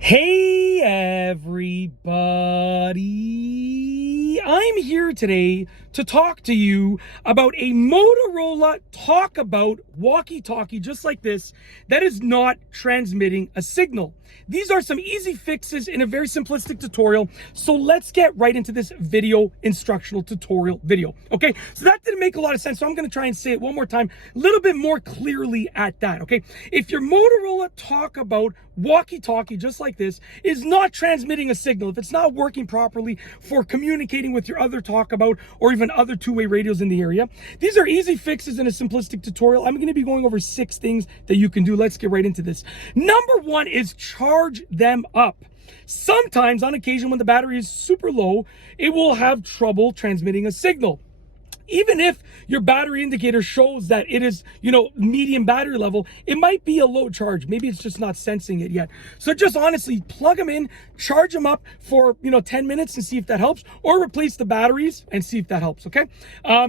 Hey everybody, I'm here today to talk to you about a Motorola Talkabout walkie-talkie just like this that is not transmitting a signal. These are some easy fixes in a very simplistic tutorial, so let's get right into this instructional tutorial video. Okay, so that didn't make a lot of sense, so I'm going to try and say it one more time a little bit more clearly at that. Okay, if your Motorola Talkabout walkie-talkie just like this is not transmitting a signal, if it's not working properly for communicating with your other Talkabout or even other two-way radios in the area, these are easy fixes in a simplistic tutorial. I'm going to be going over 6 things that you can do. Let's get right into this. Number 1 is charge them up. Sometimes, on occasion, when the battery is super low, it will have trouble transmitting a signal. Even if your battery indicator shows that it is, medium battery level, it might be a low charge. Maybe it's just not sensing it yet. So just honestly, plug them in, charge them up for, 10 minutes and see if that helps, or replace the batteries and see if that helps, okay?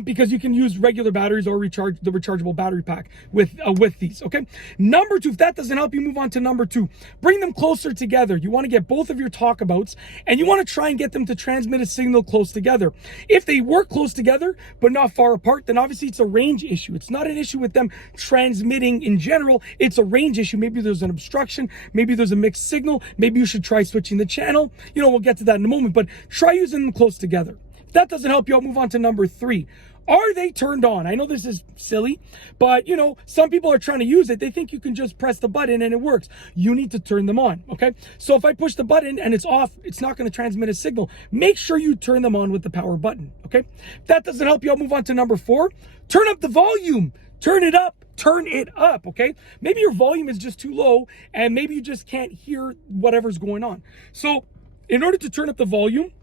Because you can use regular batteries or recharge the rechargeable battery pack with these, okay? Number 2, if that doesn't help you, move on to number 2. Bring them closer together. You want to get both of your Talkabouts and you want to try and get them to transmit a signal close together. If they work close together, but not far apart, then obviously it's a range issue. It's not an issue with them transmitting in general. It's a range issue. Maybe there's an obstruction. Maybe there's a mixed signal. Maybe you should try switching the channel. We'll get to that in a moment, but try using them close together. If that doesn't help you, I'll move on to number 3. Are they turned on? I know this is silly, but some people are trying to use it. They think you can just press the button and it works. You need to turn them on, okay? So if I push the button and it's off, it's not going to transmit a signal. Make sure you turn them on with the power button, okay? If that doesn't help you, I'll move on to number 4. Turn up the volume. Turn it up, okay? Maybe your volume is just too low and maybe you just can't hear whatever's going on. So in order to turn up the volume,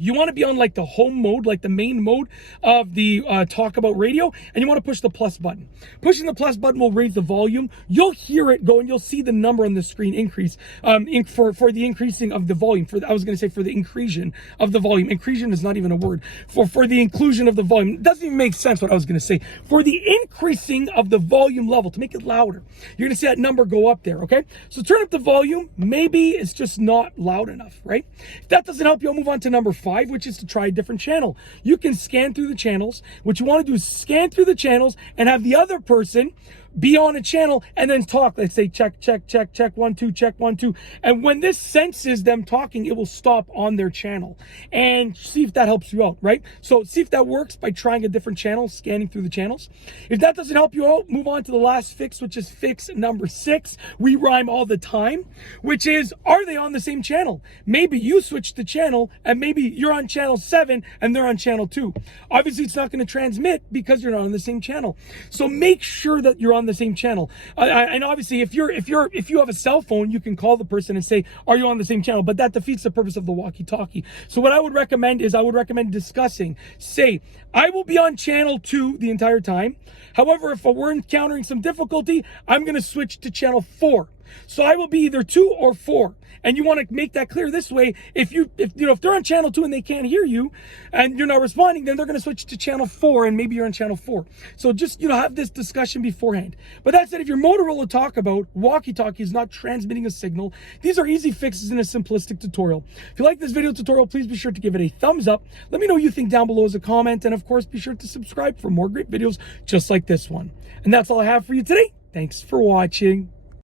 you want to be on like the home mode, like the main mode of the Talkabout radio, and you want to push the plus button. Pushing the plus button will raise the volume. You'll hear it go, and you'll see the number on the screen increase for the increasing of the volume. For the increasing of the volume. Increasing is not even a word. For the inclusion of the volume. It doesn't even make sense what I was going to say. For the increasing of the volume level, to make it louder. You're going to see that number go up there, okay? So turn up the volume. Maybe it's just not loud enough, right? If that doesn't help you, I'll move on to number 5. Which is to try a different channel. You can scan through the channels. What you want to do is scan through the channels and have the other person be on a channel and then talk. Let's say check, check, check, check, 1, 2, check, 1, 2. And when this senses them talking, it will stop on their channel and see if that helps you out, right? So see if that works by trying a different channel, scanning through the channels. If that doesn't help you out, move on to the last fix, which is fix number 6. We rhyme all the time, which is, are they on the same channel? Maybe you switch the channel and maybe you're on channel 7 and they're on channel 2. Obviously, it's not going to transmit because you're not on the same channel. So make sure that you're on the same channel. And obviously, if you have a cell phone, you can call the person and say, are you on the same channel? But that defeats the purpose of the walkie-talkie. So what I would recommend is discussing. Say, I will be on channel 2 the entire time. However, if we're encountering some difficulty, I'm going to switch to channel 4. So I will be either 2 or 4. And you want to make that clear this way. If they're on channel 2 and they can't hear you and you're not responding, then they're going to switch to channel 4 and maybe you're on channel 4. So just, have this discussion beforehand. But that said, if your Motorola Talkabout walkie-talkie is not transmitting a signal, these are easy fixes in a simplistic tutorial. If you like this video tutorial, please be sure to give it a thumbs up. Let me know what you think down below as a comment. And of course, be sure to subscribe for more great videos just like this one. And that's all I have for you today. Thanks for watching.